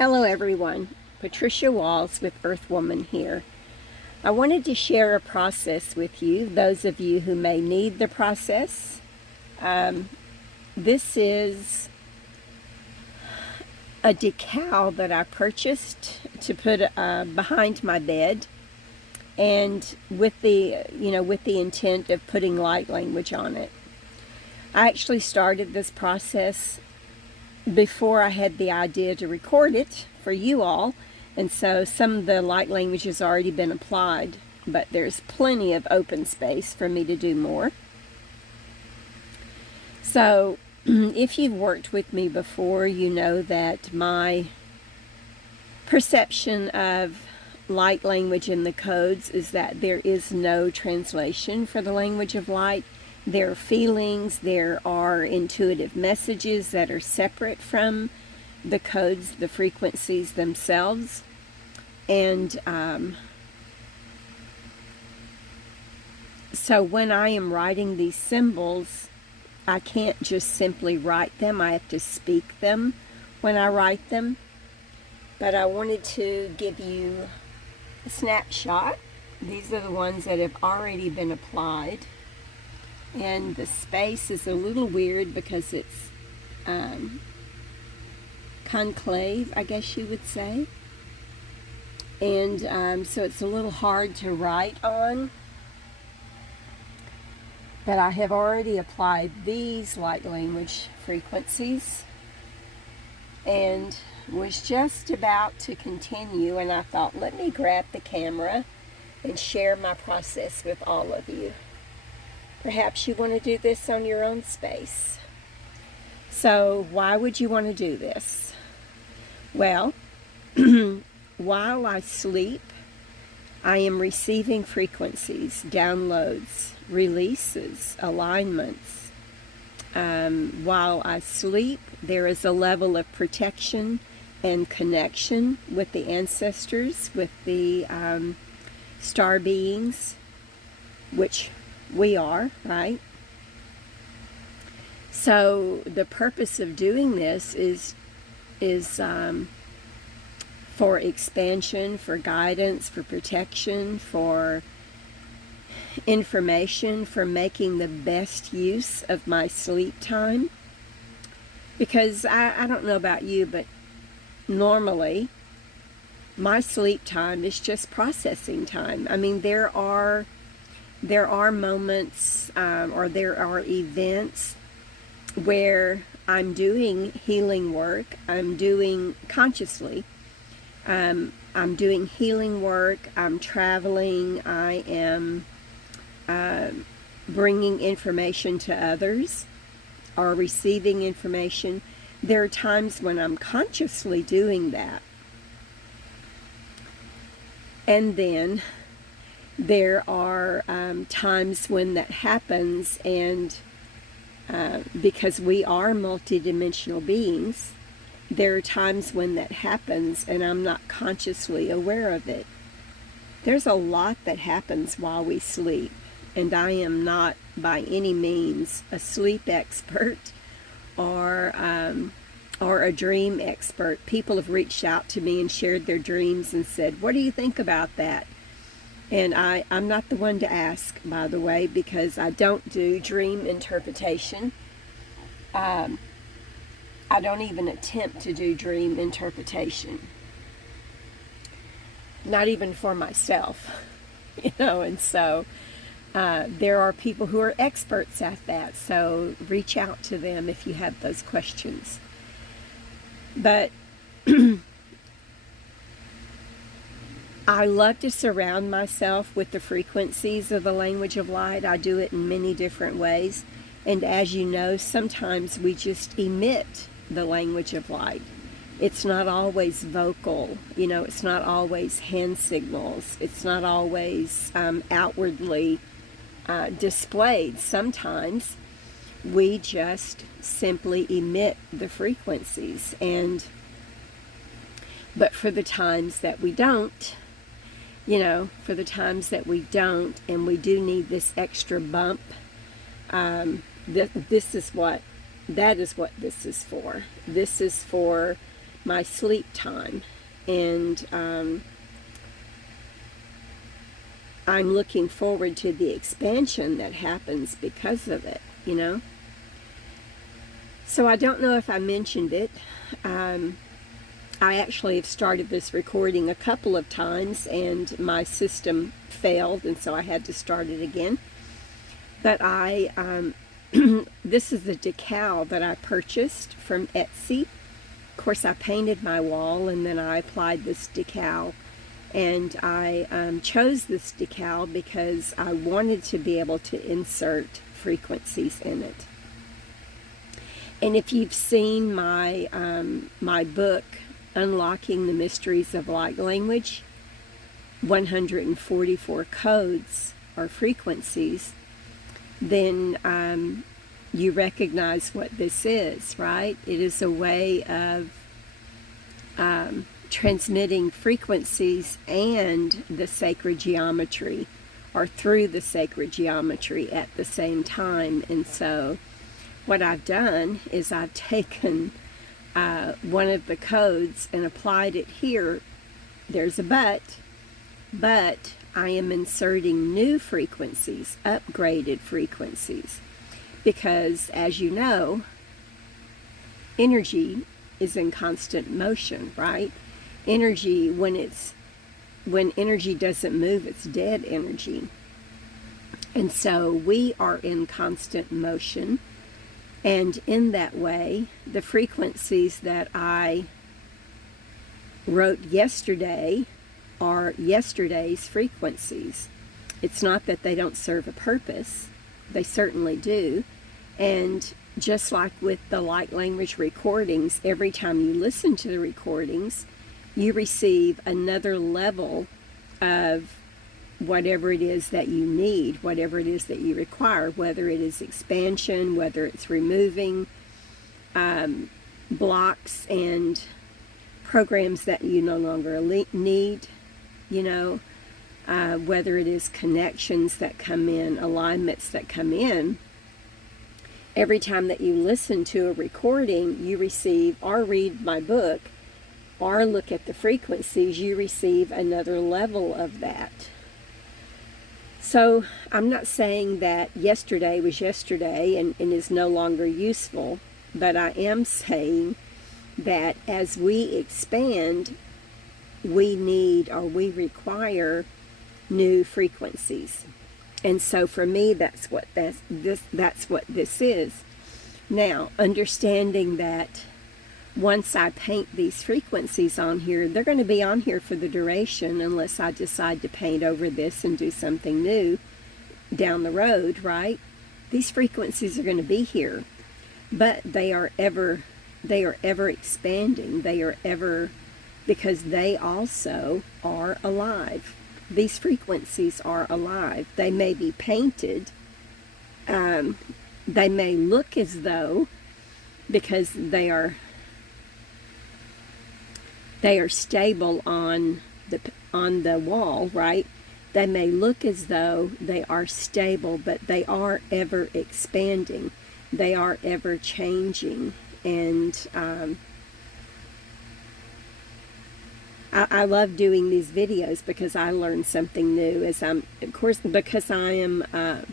Hello everyone, Patricia Walls with Earthwoman here. I wanted to share a process with you, those of you who may need the process. This is a decal that I purchased to put behind my bed, and with the intent of putting light language on it. I actually started this process before I had the idea to record it for you all, and so some of the light language has already been applied, but there's plenty of open space for me to do more. So if you've worked with me before, you know that my perception of light language in the codes is that there is no translation for the language of light. There are feelings, there are intuitive messages that are separate from the codes, the frequencies themselves. And so when I am writing these symbols, I can't just simply write them. I have to speak them when I write them. But I wanted to give you a snapshot. These are the ones that have already been applied. And the space is a little weird because it's concave, I guess you would say. And so it's a little hard to write on. But I have already applied these light language frequencies and was just about to continue, and I thought, let me grab the camera and share my process with all of you. Perhaps you want to do this on your own space. So why would you want to do this? Well, while I sleep, I am receiving frequencies, downloads, releases, alignments. While I sleep, there is a level of protection and connection with the ancestors, with the star beings, which we are, right? So the purpose of doing this is for expansion, for guidance, for protection, for information, for making the best use of my sleep time. Because I don't know about you, but normally my sleep time is just processing time. I mean, there are moments or there are events where I'm doing healing work. I'm doing consciously. I'm doing healing work. I'm traveling. I am bringing information to others or receiving information. There are times when I'm consciously doing that. And then there are times when that happens, and because we are multidimensional beings, there are times when that happens and I'm not consciously aware of it. There's a lot that happens while we sleep, and I am not by any means a sleep expert or a dream expert. People have reached out to me and shared their dreams and said, what do you think about that? And I'm not the one to ask, by the way, because I don't do dream interpretation. I don't even attempt to do dream interpretation. Not even for myself, and so there are people who are experts at that, so reach out to them if you have those questions. But I love to surround myself with the frequencies of the language of light. I do it in many different ways. And as you know, sometimes we just emit the language of light. It's not always vocal, it's not always hand signals. It's not always outwardly displayed. Sometimes we just simply emit the frequencies. But for the times that we don't, for the times that we don't, and we do need this extra bump, that is what this is for. This is for my sleep time. And I'm looking forward to the expansion that happens because of it, you know. So I don't know if I mentioned it. I actually have started this recording a couple of times and my system failed, and so I had to start it again. But this is the decal that I purchased from Etsy. Of course, I painted my wall and then I applied this decal. And I chose this decal because I wanted to be able to insert frequencies in it. And if you've seen my my book, Unlocking the Mysteries of Light Language, 144 codes or frequencies, then you recognize what this is, right? It is a way of transmitting frequencies and the sacred geometry, or through the sacred geometry at the same time. And so what I've done is I've taken one of the codes and applied it here. There's a but I am inserting new frequencies, upgraded frequencies, because as you know, energy is in constant motion, right? Energy, when energy doesn't move, it's dead energy. And so we are in constant motion. And in that way, the frequencies that I wrote yesterday are yesterday's frequencies. It's not that they don't serve a purpose. They certainly do. And just like with the light language recordings, every time you listen to the recordings, you receive another level of whatever it is that you need, whatever it is that you require, whether it is expansion, whether it's removing blocks and programs that you no longer need, you know, whether it is connections that come in, alignments that come in. Every time that you listen to a recording, you receive, or read my book, or look at the frequencies, you receive another level of that. So I'm not saying that yesterday was yesterday and is no longer useful, but I am saying that as we expand, we need, or we require, new frequencies. And so for me, that's what this is. Now, understanding that once I paint these frequencies on here, they're going to be on here for the duration unless I decide to paint over this and do something new down the road, right? These frequencies are going to be here, but they are ever expanding. They are ever, because they also are alive. These frequencies are alive. They may be painted. They may look as though, because they are stable on the wall, right? They may look as though they are stable, but they are ever expanding. They are ever changing. And I love doing these videos because I learn something new. Of course, because I am a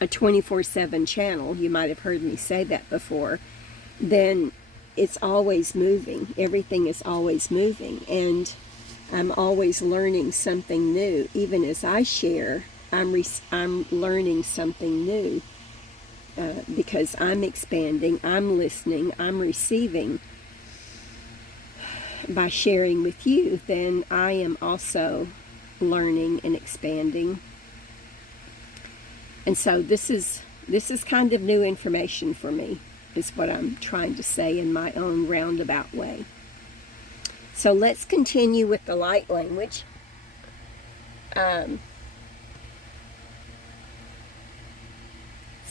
24/7 channel, you might have heard me say that before, then it's always moving. Everything is always moving, and I'm always learning something new. Even as I share, I'm learning something new because I'm expanding, I'm listening, I'm receiving. By sharing with you, then I am also learning and expanding. And so this is kind of new information for me, is what I'm trying to say in my own roundabout way. So let's continue with the light language.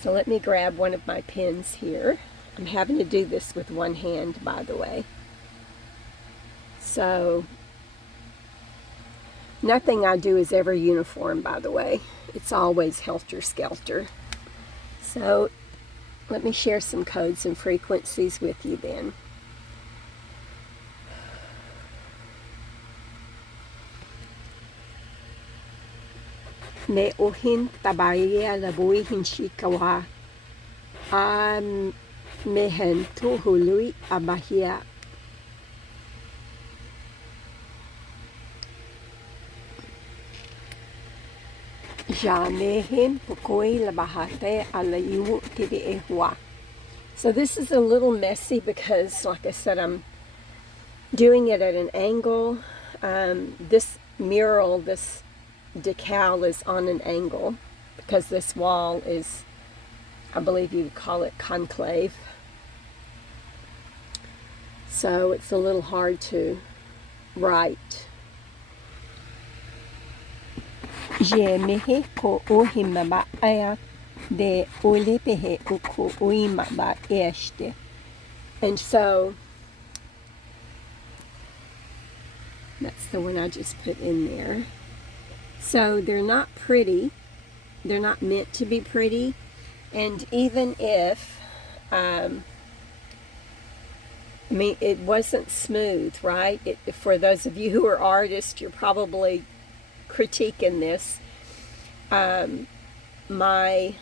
So let me grab one of my pens here. I'm having to do this with one hand, by the way. So nothing I do is ever uniform, by the way. It's always helter-skelter. So let me share some codes and frequencies with you then. ne ohin tabaia la buihin shikawa mehen tuhului abahia. Jamehim pukoi la bahate ala iwu tiri ehua. So this is a little messy because, like I said, I'm doing it at an angle. This mural, this decal is on an angle because this wall is, I believe you would call it concave. So it's a little hard to write. Jemehe ko ohimaba aya de olepehe uko uimaba este. And so that's the one I just put in there. So they're not pretty. They're not meant to be pretty. And even if, I mean, it wasn't smooth, right? For those of you who are artists, you're probably critiquing this. My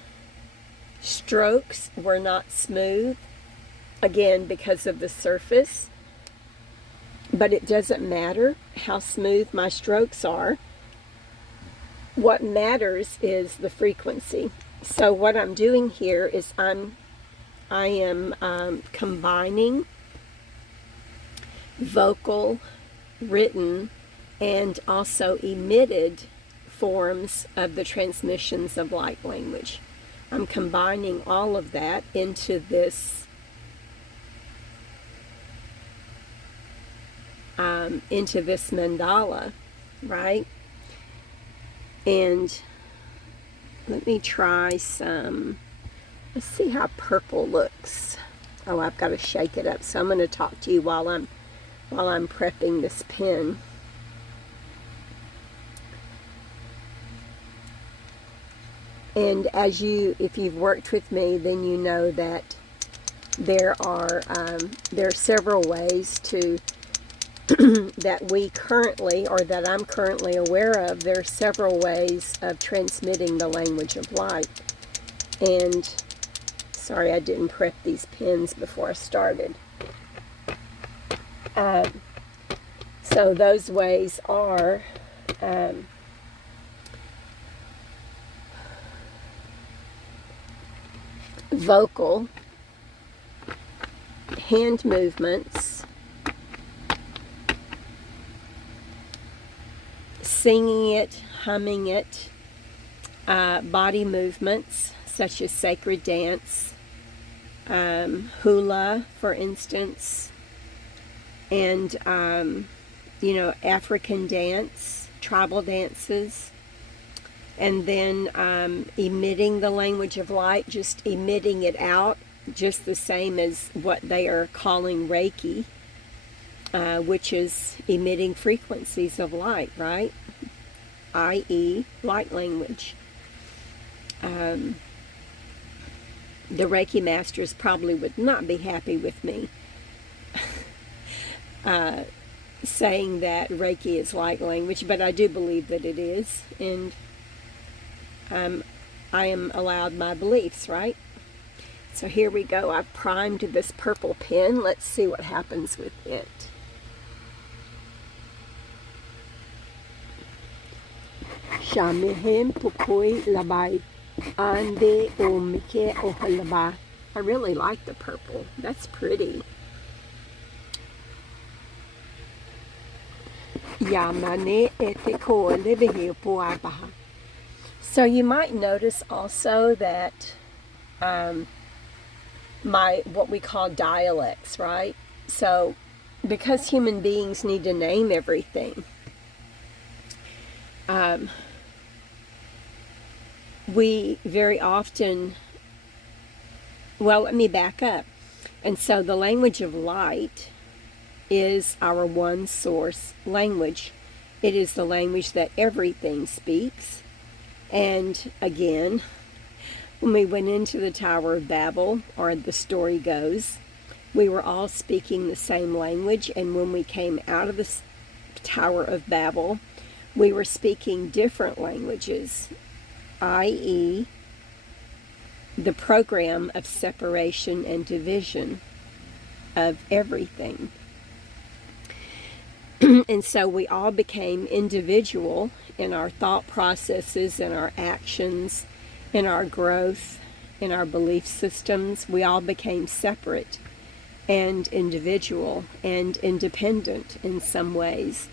strokes were not smooth, again, because of the surface. But it doesn't matter how smooth my strokes are. What matters is the frequency. So what I'm doing here is I am combining vocal, written, and also emitted forms of the transmissions of light language. I'm combining all of that into this mandala, right? And let me try some. Let's see how purple looks. Oh, I've got to shake it up. So I'm going to talk to you while I'm prepping this pen. And if you've worked with me, then you know that there are several ways to that we currently, or that I'm currently aware of. There are several ways of transmitting the language of light. And sorry, I didn't prep these pens before I started. So those ways are vocal, hand movements, singing it, humming it, body movements such as sacred dance, hula, for instance, and African dance, tribal dances, and then emitting the language of light, just emitting it out, just the same as what they are calling Reiki, which is emitting frequencies of light, right? i.e. light language. The Reiki masters probably would not be happy with me saying that Reiki is light language, but I do believe that it is, and I am allowed my beliefs, right? So here we go. I've primed this purple pen. Let's see what happens with it. Shamehem pukoi labai ande o mike o halaba. I really like the purple. That's pretty. Yamane etiko lebehe puabaha. So you might notice also that what we call dialects, right? So because human beings need to name everything, we very often, well, let me back up. And so the language of light is our one source language. It is the language that everything speaks. And again, when we went into the Tower of Babel, or the story goes, we were all speaking the same language, and when we came out of the Tower of Babel, we were speaking different languages. i.e., the program of separation and division of everything. And so we all became individual in our thought processes, in our actions, in our growth, in our belief systems. We all became separate and individual and independent in some ways.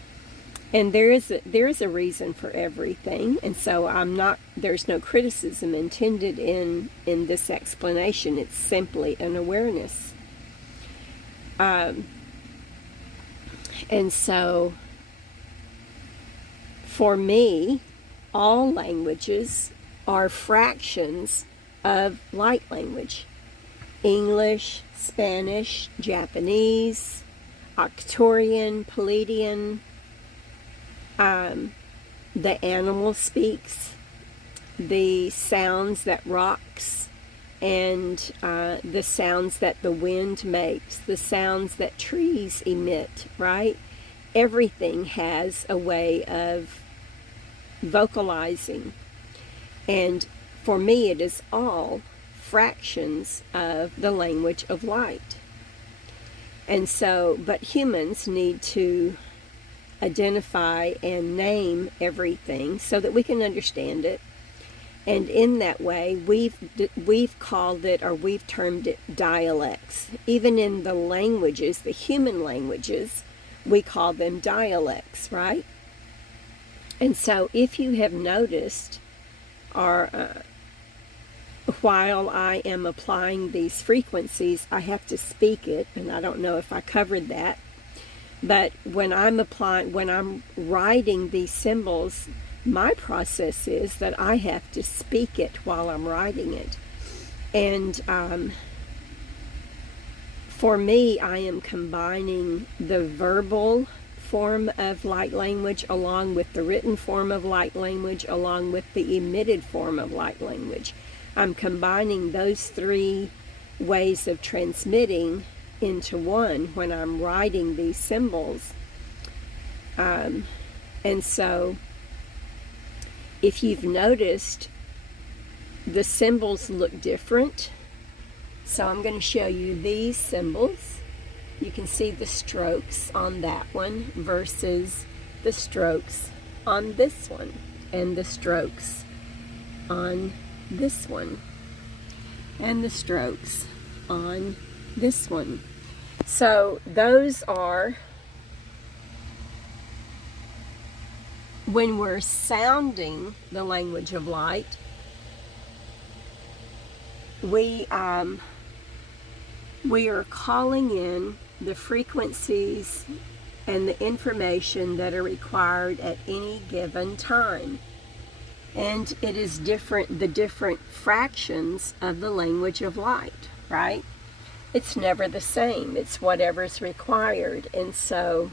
And there is a reason for everything, and so there's no criticism intended in this explanation. It's simply an awareness. And so, for me, all languages are fractions of light language. English, Spanish, Japanese, Arcturian, Palladian. The animal speaks, the sounds that rocks, and the sounds that the wind makes, the sounds that trees emit, right? Everything has a way of vocalizing. And for me, it is all fractions of the language of light. And so, but humans need to identify and name everything so that we can understand it. And in that way, we've called it, or we've termed it, dialects. Even in the languages, the human languages, we call them dialects, right? And so if you have noticed, or while I am applying these frequencies, I have to speak it, and I don't know if I covered that. But when I'm writing these symbols, my process is that I have to speak it while I'm writing it. And for me, I am combining the verbal form of light language along with the written form of light language, along with the emitted form of light language. I'm combining those three ways of transmitting into one when I'm writing these symbols. And so if you've noticed, the symbols look different. So I'm going to show you these symbols. You can see the strokes on that one versus the strokes on this one, and the strokes on this one, and the strokes on this one. So those are, when we're sounding the language of light, we are calling in the frequencies and the information that are required at any given time. And it is the different fractions of the language of light, right? It's never the same. It's whatever's required. And so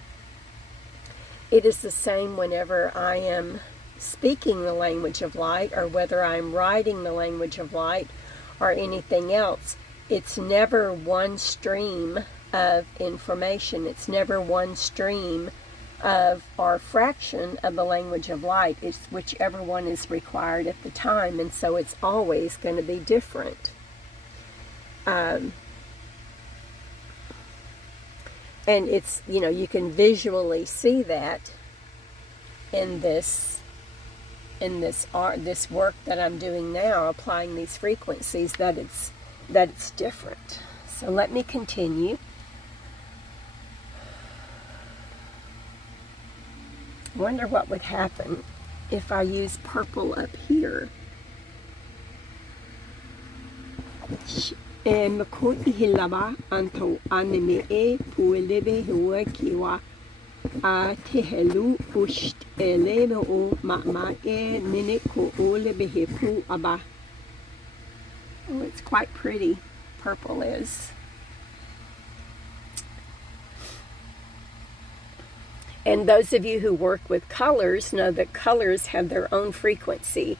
it is the same whenever I am speaking the language of light, or whether I'm writing the language of light or anything else. It's never one stream of information. It's never one stream of, or fraction of the language of light. It's whichever one is required at the time. And so it's always going to be different. And it's, you can visually see that in this work that I'm doing now, applying these frequencies, that it's different. So let me continue. I wonder what would happen if I use purple up here. Mkoti hilaba anto anime puelebe huwa kiwa tehelu usht elebe o mama nene ko olebe hepu aba. Oh, it's quite pretty. Purple is. And those of you who work with colors know that colors have their own frequency.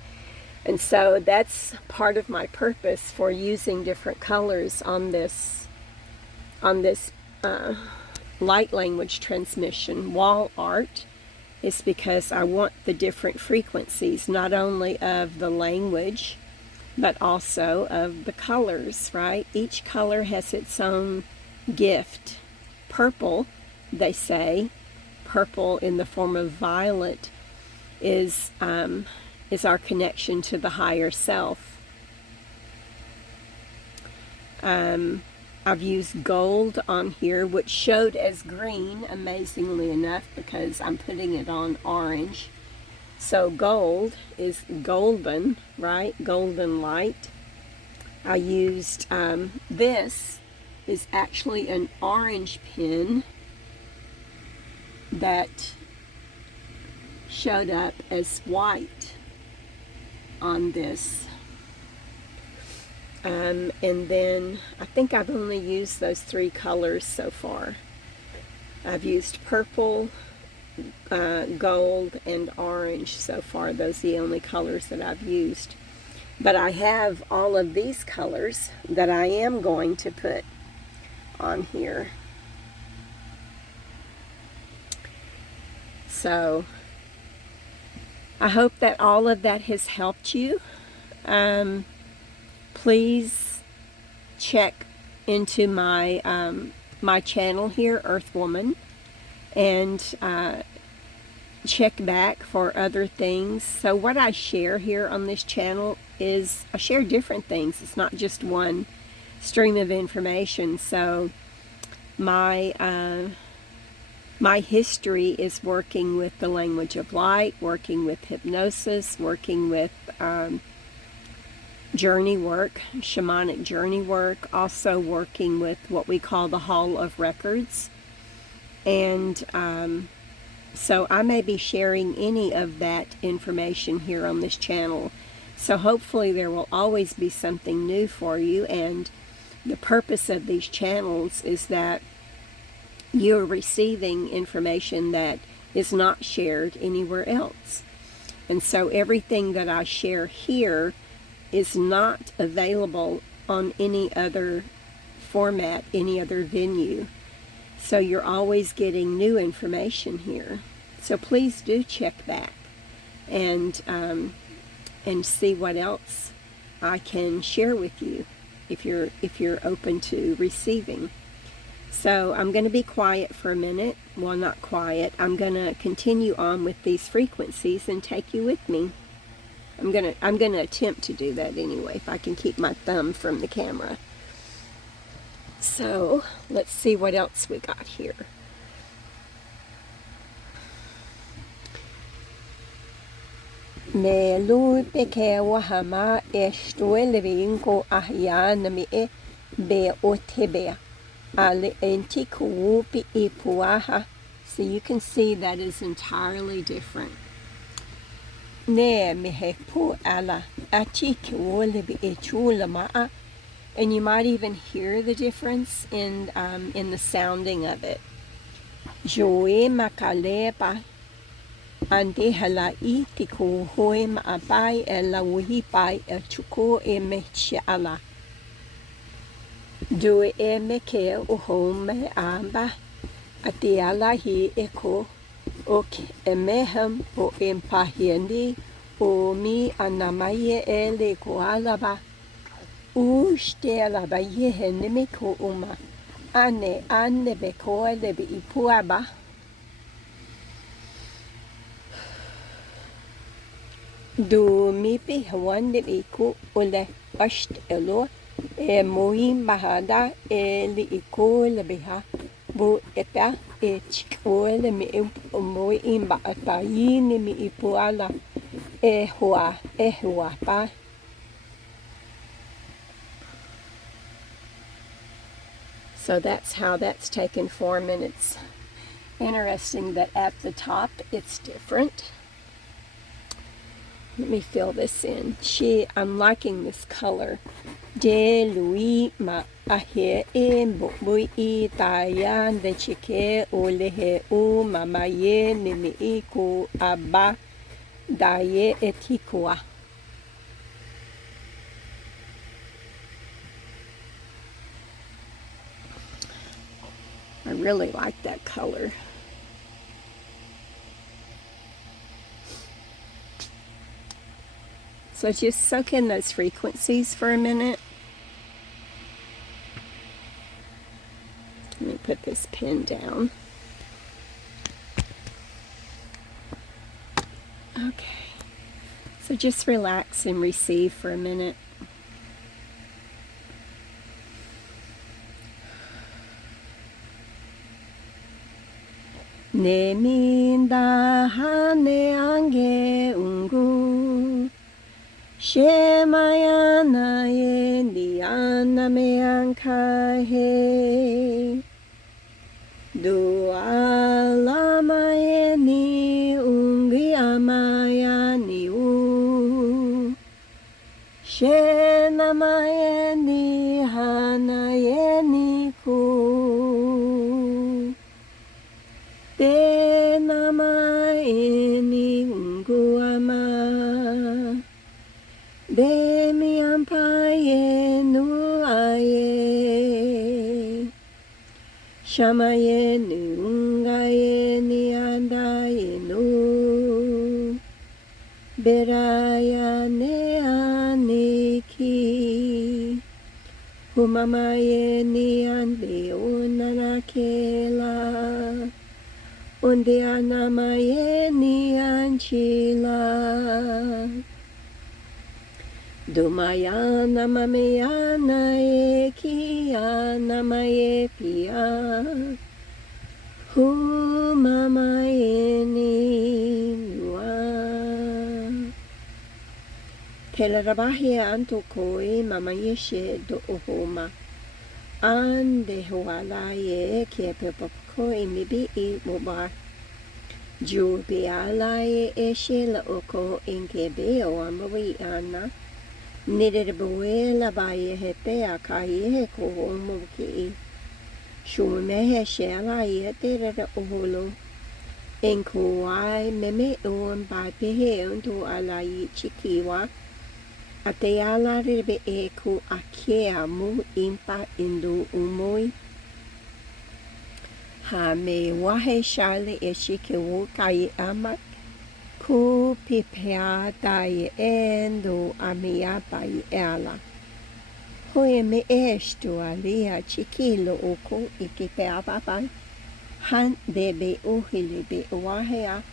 And so that's part of my purpose for using different colors on this light language transmission. Wall art is because I want the different frequencies, not only of the language, but also of the colors, right? Each color has its own gift. Purple, they say, purple in the form of violet, is our connection to the higher self. I've used gold on here, which showed as green, amazingly enough, because I'm putting it on orange. So gold is golden, right? Golden light. I used, this is actually an orange pin that showed up as white on this. And then I think I've only used those 3 colors so far. I've used purple, gold, and orange so far. Those are the only colors that I've used. But I have all of these colors that I am going to put on here. So I hope that all of that has helped you. Please check into my my channel here, Earth Woman, and check back for other things. So what I share here on this channel is I share different things. It's not just one stream of information. So my history is working with the language of light, working with hypnosis, working with journey work, shamanic journey work, also working with what we call the Hall of Records. And so I may be sharing any of that information here on this channel. So hopefully there will always be something new for you. And the purpose of these channels is that you're receiving information that is not shared anywhere else. And so everything that I share here is not available on any other format, any other venue. So you're always getting new information here. So please do check back and see what else I can share with you if you're open to receiving. So I'm going to be quiet for a minute. Well, not quiet. I'm going to continue on with these frequencies and take you with me. I'm gonna attempt to do that anyway, if I can keep my thumb from the camera. So let's see what else we got here. Me lui peke wahama estuelevinko ahyana mi e be otebe ale entiku pi ipuaha. So you can see that is entirely different. And you might even hear the difference in the sounding of it. Joe makalepa ante hala itiku hoem apai ela wihipai echuko emechala. Do emeke uhome amba atiala hi eko. Ok, emehem o empahieni o mi anamaye ele koalaba ustela ba yehenimi ko uma ane beko ele bi ipuaba do mi pi hwande bi ko ole asht elo e moim bahada ele ikole biha bo eta e chikole mi mo imba ataini mi ipuala e hua pa. So that's how that's taken form, and it's interesting that at the top it's different. Let me fill this in. I'm liking this color. De lui ma ahe e boi I tayan de chike olehe u mamaye nimi iku abba daye etikua. I really like that color. So just soak in those frequencies for a minute. Let me put this pen down. Okay. So just relax and receive for a minute. Ne minda hane ange ungu Shemayana ye niana me ankahe Dua lama ye ni ungi amaya ni u Shenama ye ni hana ye ni ku Te nama e ni ungu ama De mi ampa ye nu aye Shama ye ni unga ye ni anda ye nu Beraya ne aniki Humama ye ni ande unanakela Unde anama ye ni anchila Dumayana mameyana ye kia nama ye pia Humama ye ni nua Telerabahi anto koi mama yeshe do ohoma Ande huala ye kia pepako imibi I moba Jubi ala ye eshe la oko inkebe o amawi ana Nidere buela ba ye hepe a ka ye he ko omoki Shume he shela ye tere oholo Enko ai meme on ba pehe unto ala ye chikiwa Ate ala rebe e ku akea mu impa indu umoi Ha me wahe shale e shike wokai amak Ku pipea dai endo amia bai ala Hoe me estu alia chikilo oko ikipea papai Han bebe uhili be wahea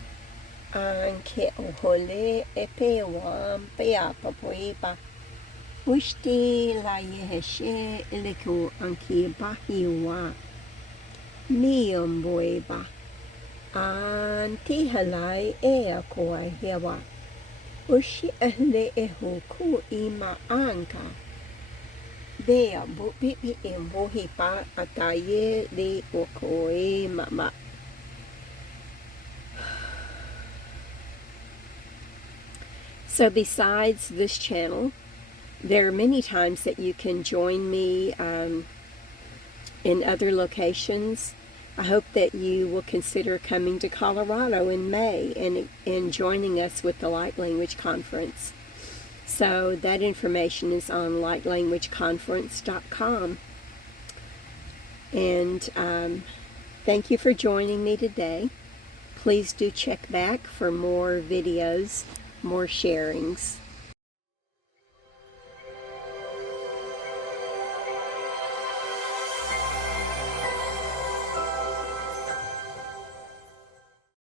Anke ohole e pe wam pea papoipa Ushti la yeheshe iliko anki bahiwa Miomboeba Anti halai e a koai hewa Ushi ahle e hoku ima anka Bea bupipi e mbohi pa ataye le okoe mama So besides this channel, there are many times that you can join me in other locations. I hope that you will consider coming to Colorado in May and joining us with the Light Language Conference. So that information is on lightlanguageconference.com. And thank you for joining me today. Please do check back for more videos, more sharings.